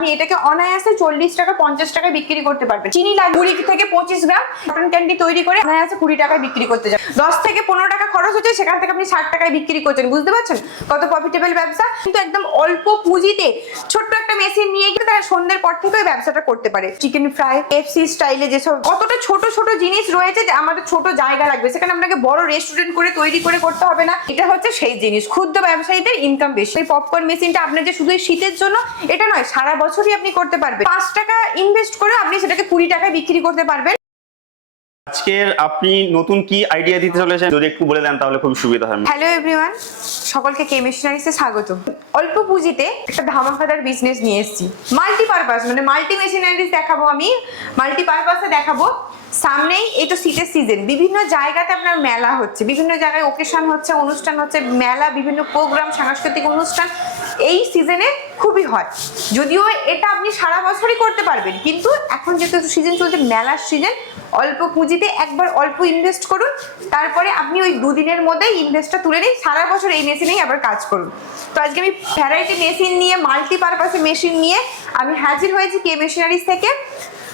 আপনি এটাকে অনায়াসে 40 টাকা 50 টাকায় বিক্রি করতে পারবেন। চিনি লাগবে 20 থেকে 25 গ্রাম কটন ক্যান্ডি তৈরি করে অনায়াসে 20 টাকায় বিক্রি করতে যাবেন। 10 থেকে 15 টাকা খরচ হচ্ছে, সেখান থেকে আপনি 60 টাকায় বিক্রি করছেন। বুঝতে পারছেন কত প্রফিটেবল ব্যবসা? কিন্তু একদম অল্প পুঁজিতে ছোট্ট একটা মেশিন নিয়ে গিয়ে তারা সন্ধ্যের পর থেকে ওই ব্যবসাটা করতে পারে। চিকেন ফ্রাই, এফসি স্টাইলে যেসব কতটা ছোট ছোট জিনিস রয়েছে যে আমাদের ছোট জায়গা লাগবে, সেখানে আপনাকে বড় রেস্টুরেন্ট করে তৈরি করে করতে হবে না। এটা হচ্ছে সেই জিনিস। ক্ষুদ্র ব্যবসায়ীদের ইনকাম বেশি। এই পপকর্ন মেশিনটা আপনার যে শুধু শীতের জন্য এটা নয়, সারা বছরই আপনি করতে পারবেন। 5 টাকা ইনভেস্ট করে আপনি সেটাকে 20 টাকায় বিক্রি করতে পারবেন। আজকের আপনি নতুন কি আইডিয়া দিতে চলেছেন যদি একটু বলে দেন তাহলে খুব সুবিধা হয়। হ্যালো এভরিওয়ান, সকলকে কে মেশিনারিজে স্বাগত। অল্প পুঁজিতে একটা ধামাকাদার বিজনেস নিয়ে এসেছি। মাল্টিপারপাস মানে মাল্টি মেশিনারিজ দেখাবো, আমি মাল্টিপারপাসে দেখাবো। সামনেই এই তো শীতের সিজন, বিভিন্ন জায়গাতে আপনার মেলা হচ্ছে, বিভিন্ন জায়গায় ওকেশন হচ্ছে, অনুষ্ঠান হচ্ছে, মেলা, বিভিন্ন প্রোগ্রাম, সাংস্কৃতিক অনুষ্ঠান এই সিজনে খুবই হয়। যদিও এটা আপনি সারা বছরই করতে পারবেন, কিন্তু এখন যেহেতু সিজন চলছে, মেলার সিজন, অল্প পুঁজিতে একবার অল্প ইনভেস্ট করুন, তারপরে আপনি ওই দুদিনের মধ্যেই ইনভেস্টটা তুলে নিন, সারা বছর এই মেশিনেই আবার কাজ করুন। তো আজকে আমি ভ্যারাইটি মেশিন নিয়ে, মাল্টিপারপাসে মেশিন নিয়ে আমি হাজির হয়েছি কে মেশিনারিজ থেকে।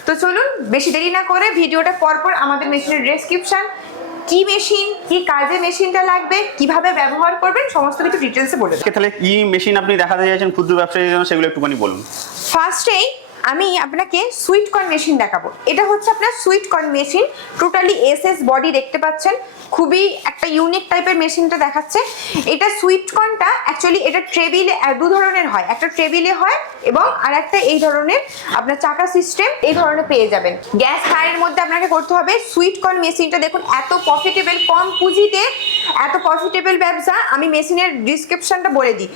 তো চলুন বেশি দেরি না করে ভিডিওটা পরপর আমাদের মেশিনের ডেসক্রিপশন, কি মেশিন, কি কাজে মেশিনটা লাগবে, কিভাবে ব্যবহার করবেন, সমস্ত কিছু ডিটেলসে বলে দেব। তাহলে কি মেশিন আপনি দেখাতে চাইছেন ক্ষুদ্র ব্যবসায়ীদের জন্য সেগুলো একটুখানি বলুন। ফার্স্টেই আমি আপনাকে সুইট কর্ন মেশিন দেখাবো। এটা হচ্ছে আপনার sweet corn machine, totally SS body দেখতে পাচ্ছেন, খুবই একটা ইউনিক টাইপের মেশিনটা দেখাচ্ছে। এটা সুইট কর্নটা অ্যাকচুয়ালি এটা ট্রেবিলে দু ধরনের হয়, একটা ট্রেবিলে হয় এবং আর একটা এই ধরনের আপনার চাকা সিস্টেম এই ধরনের পেয়ে যাবেন। গ্যাস ফায়ারের মধ্যে আপনাকে করতে হবে। সুইট কর্ন মেশিনটা দেখুন এত প্রফিটেবল, কম পুঁজিতে এত প্রফিটেবল ব্যবসা। আমি মেশিনের ডিসক্রিপশনটা বলে দিই।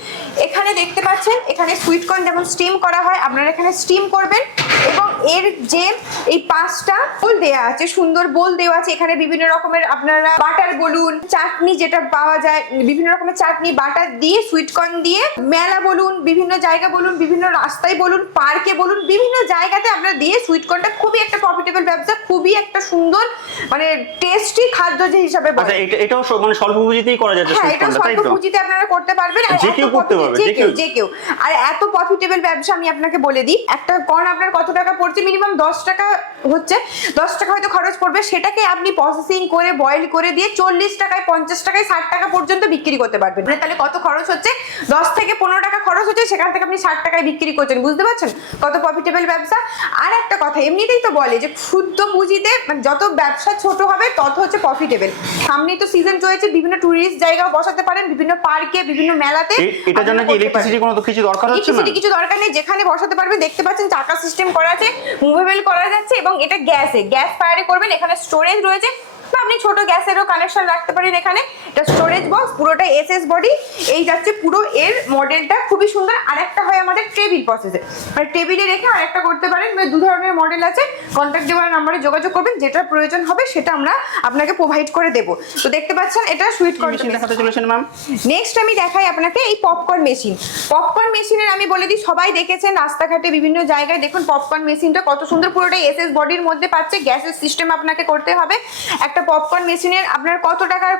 এখানে দেখতে পাচ্ছেন, এখানে সুইট কর্ন যেমন স্টিম করা হয়, আপনারা এখানে স্টিম করবেন এবং এর যে এই 5টা বোল দেওয়া আছে, সুন্দর বোল দেওয়া আছে। এখানে বিভিন্ন রকমের আপনারা বাটার বলুন, চাটনি যেটা পাওয়া যায়, বিভিন্ন রকমের চাটনি বাটার দিয়ে, সুইট কর্ন দিয়ে, মেলা বলুন, বিভিন্ন জায়গা বলুন, বিভিন্ন রাস্তায় বলুন, পার্কে বলুন, বিভিন্ন জায়গাতে আপনারা দিয়ে সুইট কর্নটা খুবই একটা প্রফিটেবল ব্যবসা, খুবই একটা সুন্দর মানে টেস্টি খাদ্য যে হিসাবে বলে। আচ্ছা, এটাও মানে স্বল্প পুঁজিতেই করা যাচ্ছে হ্যাঁ, সুইট এটা কর্নটা, তাই স্বল্প তো? পুঁজিতে আপনারা করতে পারবেন, আর যে কেউ করতে পারবে, যে কেউ। আর এত প্রফিটেবল ব্যবসা আমি আপনাকে বলে দিই, একটা কর্ন আপনার কত টাকা পড়ছে, মিনিমাম 10 টাকা হচ্ছে, 10 টাকা হয়তো খরচ পড়বে, সেটাকে আপনি প্রসেসিং করে বয়েল করে দিয়ে 40 টাকায়, 50 টাকায়, 60 টাকা পর্যন্ত বিক্রি করতে পারবেন। তাহলে কত খরচ হচ্ছে? 10 থেকে 15 টাকা খরচ হচ্ছে, সেখান থেকে আপনি 60 টাকায় বিক্রি করছেন। বুঝতে পারছেন কত প্রফিটেবল ব্যবসা? আর একটা কথা এমনিতেই তো বলে যে ক্ষুদ্র পুঁজিতে মানে যত ব্যবসা ছোট হবে তত হচ্ছে প্রফিটেবল। সামনেই তো সিজন চলছে, বিভিন্ন টুরিস্ট জায়গাও বসাতে পারেন, বিভিন্ন পার্কে, বিভিন্ন মেলাতে। এটার জন্য কি ইলেকট্রিসিটি কোনো কিছু দরকার হচ্ছে না? কিছু দরকার নেই, যেখানে বসাতে পারবে। দেখতে পাচ্ছেন চাকা সিস্টেম করা আছে, মুভেবল করা যাচ্ছে এবং এটা গ্যাস ফায়ারে করবেন। এখানে স্টোরেজ রয়েছে, বা আপনি ছোট গ্যাসেরও কানেকশন রাখতে পারেন। এখানে এটা স্টোরেজ বক্স, পুরোটা এসএস বডি এই যাচ্ছে পুরো। এর মডেলটা খুবই সুন্দর। আরেকটা হয় আমাদের টেবিল প্রসেসে, মানে টেবিলে রেখে আরেকটা করতে পারেন। মানে দু ধরনের মডেল আছে। কন্ট্যাক্ট দেওয়ার নাম্বারে যোগাযোগ করবেন, যেটা প্রয়োজন হবে সেটা আমরা আপনাকে প্রোভাইড করে দেব। তো দেখতে পাচ্ছেন এটা সুইট কর্ন মেশিন দেখাতে চলেছেন ম্যাম। নেক্সট আমি দেখাই আপনাকে এই পপকর্ন মেশিন। পপকর্ন মেশিনের আমি বলে দিই, সবাই দেখেছেন রাস্তাঘাটে বিভিন্ন জায়গায়, দেখুন পপকর্ন মেশিনটা কত সুন্দর, পুরোটা এসএস বডির মধ্যে পাচ্ছে। গ্যাসের সিস্টেম আপনাকে করতে হবে। একটা পপকর্ন মেশিনের আপনার কত টাকার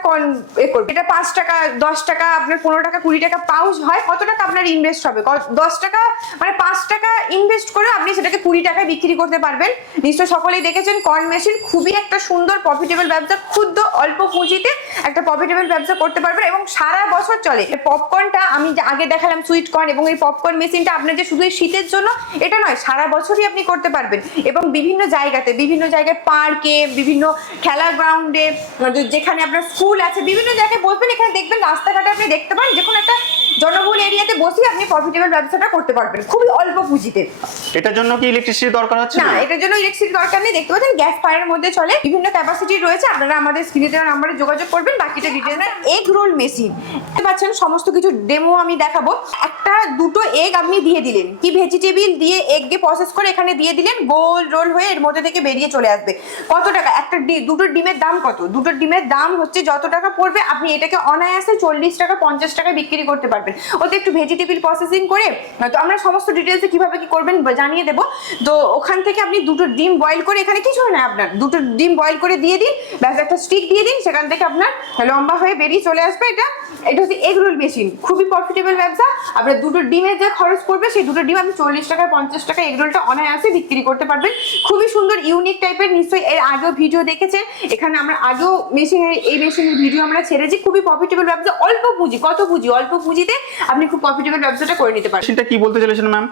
এটা 5 টাকা, 10 টাকা, আপনার 15 টাকা, 20 টাকা পাউচ হয়। কত টাকা আপনার ইনভেস্ট হবে? 10 টাকা মানে 5 টাকা ইনভেস্ট করে আপনি সেটাকে 20 টাকায় বিক্রি করতে পারবেন। নিশ্চয় সকলেই দেখেছেন কর্ন মেশিন, খুবই একটা সুন্দর প্রফিটেবল ব্যবসা। ক্ষুদ্র অল্প পুঁজিতে একটা প্রফিটেবল ব্যবসা করতে পারবেন এবং সারা বছর চলে। পপকর্নটা আমি আগে দেখালাম সুইট কর্ন, এবং এই পপকর্ন মেশিনটা আপনার যে শুধু শীতের জন্য এটা নয়, সারা বছরই আপনি করতে পারবেন। এবং বিভিন্ন জায়গায় পার্কে, বিভিন্ন খেলা গ্রাউন্ডে, যেখানে আপনার স্কুল আছে, বিভিন্ন জায়গায় বসবেন। এখানে দেখবেন রাস্তাঘাটে আপনি দেখতে পান, যে কোনো একটা জনবহুল এরিয়াতে বসে আপনি প্রফিটেবল ব্যবসাটা করতে পারবেন খুবই অল্প পুঁজিতে। এটার জন্য কি ইলেকট্রিসিটি দরকার হচ্ছে না, এটার জন্য ইলেকট্রিসিটি দরকার নেই। দেখতে পাচ্ছেন গ্যাস ফায়ারের মধ্যে চলে, বিভিন্ন ক্যাপাসিটি রয়েছে। আপনারা আমাদের স্ক্রিনে দেওয়া নাম্বারে যোগাযোগ করবেন, বাকিটা ডিটেইলস। এগ রোল মেশিন দেখতে পাচ্ছেন, সমস্ত কিছু ডেমো আমি দেখাবো। একটা দুটো এগ আপনি দিয়ে দিলেন, কি ভেজিটেবল দিয়ে এগ দিয়ে প্রসেস করে এখানে দিয়ে দিলেন, গোল রোল হয়ে এর মধ্যে থেকে বেরিয়ে চলে আসবে। কত টাকা একটা দুটো ডিমের দাম? কত? দুটো ডিমের দাম হচ্ছে যত টাকা পড়বে আপনি এটাকে অনায়াসে 40 টাকা 50 টাকায় বিক্রি করতে পারবেন। ওতে একটু ভেজিটেবল প্রসেসিং করে, তো আমরা সমস্ত ডিটেলসে কিভাবে কি করবেন জানিয়ে দেবো। তো ওখান থেকে আপনি দুটো ডিম বয়েল করে, এখানে কিছু না, আপনার দুটো ডিম বয়েল করে দিয়ে দিন, ব্যাস একটা স্টিক দিয়ে দিন, সেখান থেকে আপনার লম্বা হয়ে বেরিয়ে চলে আসবে। এটা হচ্ছে এগ রোল মেশিন, খুবই প্রফিটেবল ব্যবসা। আপনার দুটো ডিমের যে খরচ পড়বে, সেই দুটো ডিম আপনি 40 টাকা 50 টাকা এগ রোলটা অনায়াসে বিক্রি করতে পারবেন। খুবই সুন্দর ইউনিক টাইপের, নিশ্চয়ই এর আগেও ভিডিও দেখেছেন, এখানে আমরা আগেও এই মেশিনের ভিডিও আমরা ছেড়েছি। খুবই প্রফিটেবল ব্যবসা, অল্প পুঁজি, কত পুঁজি, অল্প পুঁজিতে আপনি খুব প্রফিটেবল ব্যবসাটা করে নিতে পারেন। সেটা কি বলতে চলেছেন ma'am?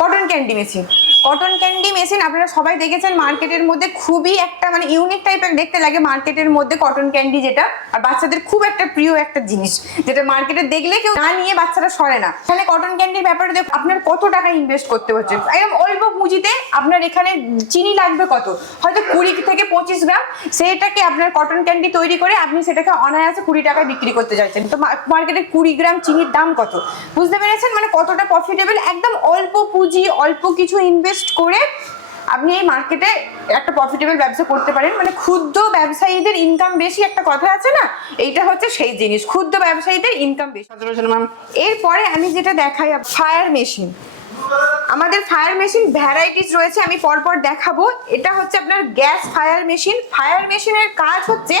Cotton candy machine. Cotton candy machine আপনারা সবাই দেখেছেন মার্কেটের মধ্যে, খুবই একটা মানে ইউনিক টাইপের দেখতে লাগে মার্কেটের মধ্যে কটন ক্যান্ডি, যেটা আর বাচ্চাদের খুব একটা প্রিয় একটা জিনিস, যেটা মার্কেটে দেখলে কেউ না নিয়ে বাচ্চারা সরে না। এখানে কটন ক্যান্ডির ব্যাপারে আপনার কত টাকা ইনভেস্ট করতে হচ্ছে, একদম অল্প পুঁজিতে। আপনার এখানে চিনি লাগবে কত, হয়তো 20 থেকে 25 গ্রাম, সেটাকে আপনার কটন ক্যান্ডি তৈরি করে আপনি সেটাকে অনায়াসে 20 টাকায় বিক্রি করতে চাইছেন। তো মার্কেটে 20 গ্রাম চিনির দাম কত, বুঝতে পেরেছেন মানে কতটা প্রফিটেবল। একদম অল্প পুঁজি, অল্প কিছু ইনভেস্ট করে আপনি এই মার্কেটে একটা প্রফিটেবল ব্যবসা করতে পারেন। মানে ক্ষুদ্র ব্যবসায়ীদের ইনকাম বেশি, একটা কথা আছে না, এইটা হচ্ছে সেই জিনিস, ক্ষুদ্র ব্যবসায়ীদের ইনকাম বেশি। ম্যাম এরপরে আমি যেটা দেখাই, ফায়ার মেশিন। আমাদের ফায়ার মেশিন ভ্যারাইটিস রয়েছে, আমি পরপর দেখাবো। এটা হচ্ছে আপনার গ্যাস ফায়ার মেশিন। ফায়ার মেশিনের কাজ হচ্ছে,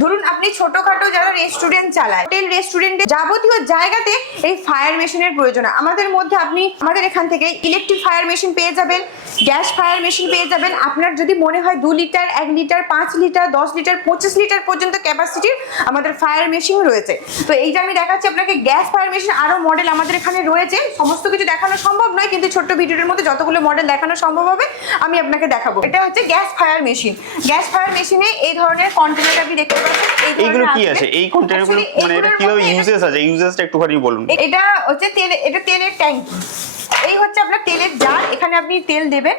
ধরুন আপনি ছোটখাটো যারা রেস্টুরেন্ট চালায়, হোটেল রেস্টুরেন্টে যাবতীয় জায়গাতে এই ফায়ার মেশিনের প্রয়োজন। আমাদের মধ্যে আপনি আমাদের এখান থেকে ইলেকট্রিক ফায়ার মেশিন পেয়ে যাবেন, গ্যাস ফায়ার মেশিন পেয়ে যাবেন। আপনার যদি মনে হয় 2 litre, 1 litre, 5 litre, 10 litre, 25 litre পর্যন্ত ক্যাপাসিটির আমাদের ফায়ার মেশিন রয়েছে। তো এইটা আমি দেখাচ্ছি আপনাকে গ্যাস ফায়ার মেশিন। আরো মডেল আমাদের এখানে রয়েছে, সমস্ত কিছু দেখানো সম্ভব নয়, কিন্তু ছোট্ট ভিডিওর মধ্যে যতগুলো মডেল দেখানো সম্ভব হবে আমি আপনাকে দেখাবো। এটা হচ্ছে gas fire machine. Gas fire মেশিনে এই ধরনের কন্টেনার আপনি দেখতে পাচ্ছেন। এইগুলো কি আছে, এই কন্টেনারগুলো মানে এটা কিভাবে ইউজেস আছে, ইউজেসটা একটুখানি বলুন। এটা হচ্ছে এটা তেলের ট্যাঙ্কি। এই হচ্ছে আপনার তেলের জার, এখানে আপনি তেল দেবেন।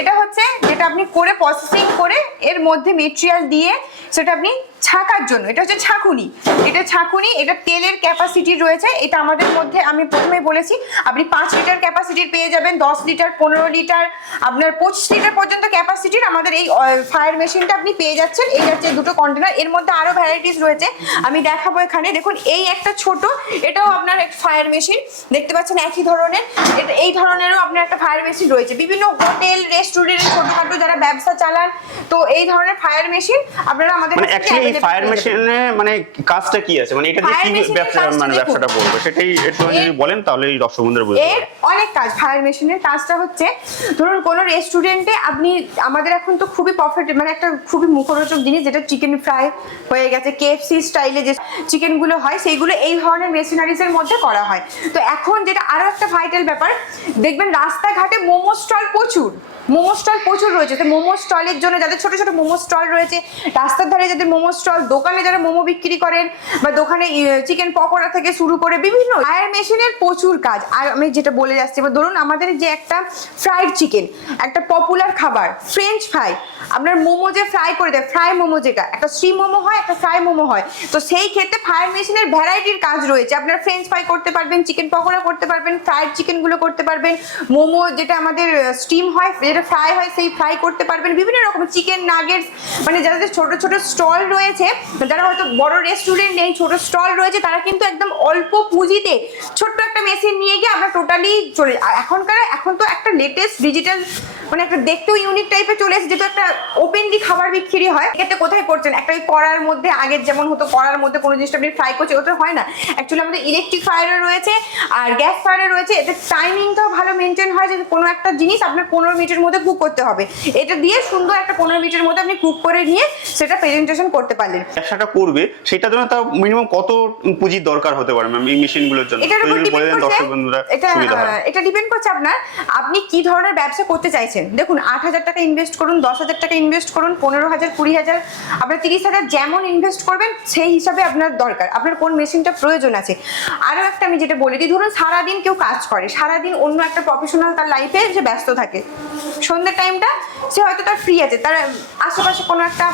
এটা হচ্ছে যেটা আপনি করে প্রসেসিং করে এর মধ্যে মেটেরিয়াল দিয়ে সেটা আপনি ছাকার জন্য, এটা হচ্ছে ছাঁকুনি। এটা ছাঁকুনি, এটা তেলের ক্যাপাসিটি রয়েছে। এটা আমাদের মধ্যে আমি প্রথমে বলেছি, আপনি 5 লিটার ক্যাপাসিটির পেয়ে যাবেন, 10 লিটার, 15 লিটার, আপনার 25 লিটার পর্যন্ত ক্যাপাসিটির আমাদের এই ফায়ার মেশিনটা আপনি পেয়ে যাচ্ছেন। এই হচ্ছে দুটো কন্টেনার, এর মধ্যে আরো ভ্যারাইটিস রয়েছে, আমি দেখাবো এখানে। দেখুন এই একটা ছোট, এটাও আপনার এক ফায়ার মেশিন, দেখতে পাচ্ছেন একই ধরনের। এটা এই ধরনেরও আপনার একটা ফায়ার মেশিন রয়েছে। বিভিন্ন হোটেল রেস্টুরেন্ট ছোটখাটো যারা ব্যবসা চালান, তো এই ধরনের ফায়ার মেশিন আপনারা আমাদের মানে অ্যাকচুয়ালি এই ফায়ার মেশিনে মানে কাজটা কি আছে, মানে এটা দিয়ে কি ব্যবসাটা বলবো, সেটাই একটু যদি বলেন তাহলে এই দর্শক বন্ধুরা বুঝতে পারবে। এর অনেক কাজ। ফায়ার মেশিনের কাজটা হচ্ছে, ধরুন কোন রেস্টুরেন্টে আপনি, আমাদের এখন তো খুবই প্রফিট মানে একটা খুবই মুখরোচক জিনিস, যেটা চিকেন ফ্রাই হয়ে গেছে, KFC স্টাইলে যে চিকেন গুলো হয় সেইগুলো এই ধরনের মেশিনারিজ এর মধ্যে করা হয়। তো এখন যেটা আরো একটা ভাইটাল ব্যাপার, দেখবেন রাস্তাঘাটে মোমো স্টল প্রচুর রয়েছে। তো মোমো স্টলের জন্য যাদের ছোট ছোট মোমো স্টল রয়েছে, রাস্তার ধারে যাদের মোমো স্টল, দোকানে যারা মোমো বিক্রি করেন, বা দোকানে চিকেন পকোড়া থেকে শুরু করে বিভিন্ন ফায়ার মেশিনের প্রচুর কাজ। আর আমি যেটা বলে যাচ্ছি, এবার ধরুন আমাদের যে একটা ফ্রাইড চিকেন, একটা পপুলার খাবার ফ্রেঞ্চ ফ্রাই, আপনার মোমো যে ফ্রাই করে দেয়, ফ্রাই মোমো, যেটা একটা স্টিম মোমো হয়, একটা ফ্রাই মোমো হয়, তো সেই ক্ষেত্রে ফায়ার মেশিনের ভ্যারাইটির কাজ রয়েছে। আপনার ফ্রেঞ্চ ফ্রাই করতে পারবেন, চিকেন পকোড়া করতে পারবেন, ফ্রাইড চিকেন গুলো করতে পারবেন, মোমো যেটা আমাদের স্টিম হয়, যেটা ফ্রাই হয় সেই ফ্রাই করতে পারবেন, বিভিন্ন রকম চিকেন নাগেটস। মানে যাদের ছোট ছোট স্টল রয়েছে, যারা হয়তো বড় রেস্টুরেন্ট নেই, ছোট স্টল রয়েছে, তারা কিন্তু একদম অল্প পুঁজিতে ছোট্ট একটা মেশিন নিয়ে গিয়ে আমরা টোটালি চলে। এখন তো একটা লেটেস্ট ডিজিটাল মানে একটা দেখতেও ইউনিক টাইপের চলে এসেছে, যেহেতু একটা ওপেনলি খাবার বিক্রি হয়। এক্ষেত্রে কোথায় করছেন, একটা ওই কড়ার মধ্যে, আগের যেমন হতো কড়ার মধ্যে কোনো জিনিসটা আপনি ফ্রাই করছে, ওটা হয় না। অ্যাকচুয়ালি আমাদের ইলেকট্রিক ফায়ারও রয়েছে আর গ্যাস ফায়ারও রয়েছে। এতে টাইমিংটাও ভালো মেনটেন হয়, যে কোনো একটা জিনিস আপনার 15 মিনিটের মধ্যে কুক করতে হবে, এটা দিয়ে সুন্দর একটা 15 মিনিটের মধ্যে আপনি কুক করে নিয়ে সেটা প্রেজেন্টেশন করতে পারলেন। ব্যবসাটা করবে সেটার জন্য তাও মিনিমাম কত পুঁজির দরকার হতে পারে ম্যাম এই মেশিনগুলোর জন্য? এটার উপর ডিপেন্ড করছে, দর্শক বন্ধুরা সুবিধা হয়। এটা ডিপেন্ড করছে আপনি কি ধরনের ব্যবসা করতে চাইছেন। দেখুন 8,000 টাকা ইনভেস্ট করুন, 10,000 টাকা ইনভেস্ট করুন, 15,000, 20,000, আপনার 30,000 যেমন ইনভেস্ট করবেন সেই হিসাবে আপনার দরকার, আপনার কোন মেশিনটা প্রয়োজন আছে। আরো একটা আমি যেটা বলে দিই, ধরুন সারাদিন কেউ কাজ করে, সারাদিন অন্য একটা প্রফেশনাল তার লাইফে সে ব্যস্ত থাকে, সন্ধ্যের টাইমটা সে হয়তো তার ফ্রি আছে, তার আশেপাশে কোনো একটা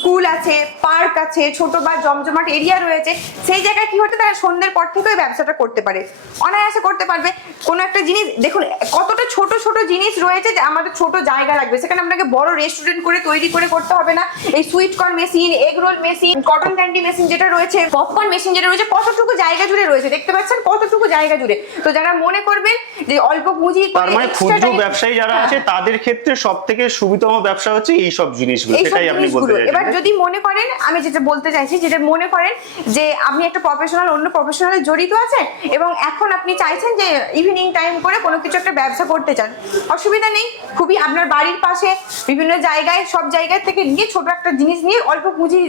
স্কুল আছে, পার্ক আছে, ছোট বা জমজমাট এরিয়া রয়েছে, সেই জায়গায় কি হতে তারা সন্ধ্যের পর থেকে ওই ব্যবসাটা করতে পারে, অনায়াসে করতে পারবে। কোনো একটা জিনিস দেখুন কতটা ছোট ছোট জিনিস রয়েছে যে আমাদের ছোট জায়গা লাগবে, সেখানে আপনাকে বড় রেস্টুরেন্ট করে তৈরি করে করতে হবে না। এই sweet corn machine, egg roll machine, cotton candy machine যেটা রয়েছে, পপকর্ন মেশিন যেটা রয়েছে, কতটুকু জায়গা জুড়ে রয়েছে দেখতে পাচ্ছেন, কতটুকু জায়গা জুড়ে। তো যারা মনে করবেন যে অল্প পুঁজি তার মানে ক্ষুদ্র ব্যবসায়ী যারা আছে তাদের ক্ষেত্রে সবথেকে সুবিধাতম ব্যবসা হচ্ছে এই সব জিনিসগুলো, সেটাই আপনি বলতে চাইছেন। এবার যদি মনে করেন, আমি যেটা বলতে চাইছি, যেটা মনে করেন যে আপনি একটা প্রফেশনাল অন্য প্রফেশনালে জড়িত আছেন এবং এখন আপনি চাইছেন যে ইভিনিং টাইম করে কোনো কিছু একটা ব্যবসা করতে চান, অসুবিধা নেই। খুবই আপনার বাড়ির পাশে বিভিন্ন জায়গায়, সব জায়গায় থেকে নিয়ে ছোট একটা জিনিস নিয়ে অল্প পুঁজি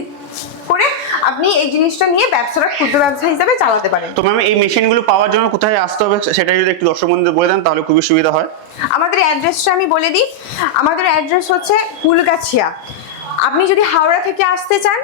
করে আপনি এই জিনিসটা নিয়ে ব্যবসাটা ক্ষুদ্র ব্যবসা হিসাবে চালাতে পারেন। তো ম্যাম এই মেশিনগুলো পাওয়ার জন্য কোথায় আসতে হবে সেটা যদি একটু দর্শক বন্ধুদের বলে দেন তাহলে খুবই সুবিধা হয়। আমাদের অ্যাড্রেসটা আমি বলে দিই। আমাদের অ্যাড্রেস হচ্ছে কুলগাছিয়া। আপনি যদি হাওড়া থেকে আসতে চান,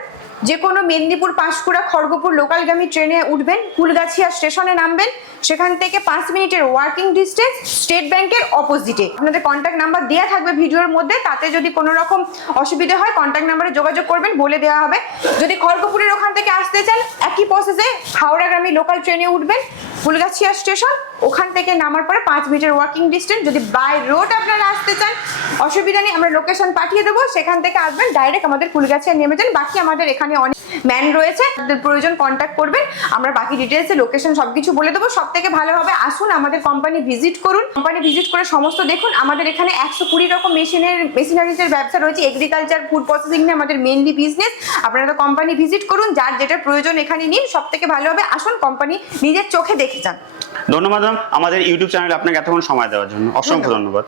যে কোনো মেদিনীপুর, পাঁশকুড়া, খড়গপুর লোকালগামী ট্রেনে উঠবেন, কুলগাছিয়া স্টেশনে নামবেন, সেখান থেকে 5 মিনিটের ওয়াকিং ডিস্টেন্স, স্টেট ব্যাংকের অপোজিটে। আপনাদের কন্ট্যাক্ট নাম্বার দেওয়া থাকবে ভিডিওর মধ্যে, তাতে যদি কোনো রকম অসুবিধা হয় কন্ট্যাক্ট নাম্বারে যোগাযোগ করবেন, বলে দেওয়া হবে। যদি খড়গপুরের ওখান থেকে আসতে চান, একই প্রসেসে হাওড়াগামী লোকাল ট্রেনে উঠবেন, কুলগাছিয়া স্টেশন, ওখান থেকে নামার পরে 5 মিনিটের ওয়াকিং ডিস্টেন্স। যদি বাই রোড আপনারা আসতে চান, অসুবিধা নেই, আমরা লোকেশন পাঠিয়ে দেবো, সেখান থেকে আসবেন, ডাইরেক্ট আমাদের কুলগাছিয়া নেমে যান। বাকি আমাদের এখানে অনেক ম্যান রয়েছে, আপনাদের প্রয়োজন কন্ট্যাক্ট করবেন, আমরা বাকি ডিটেলসে লোকেশন সবকিছু বলে দেবো। সব থেকে ভালো হবে আসুন আমাদের কোম্পানি ভিজিট করুন, কোম্পানি ভিজিট করে সমস্ত দেখুন। আমাদের এখানে 120 রকম মেশিনারিজের ব্যবসা রয়েছে, এগ্রিকালচার, ফুড প্রসেসিং নিয়ে আমাদের মেইনলি বিজনেস। আপনারা তো কোম্পানি ভিজিট করুন, যার যেটা প্রয়োজন এখানে নিন, সব থেকে ভালো হবে আসুন কোম্পানি নিজের চোখে দেখে যান। ধন্যবাদ ম্যাম আমাদের ইউটিউব চ্যানেলে আপনাকে এতক্ষণ সময় দেওয়ার জন্য, অসংখ্য ধন্যবাদ।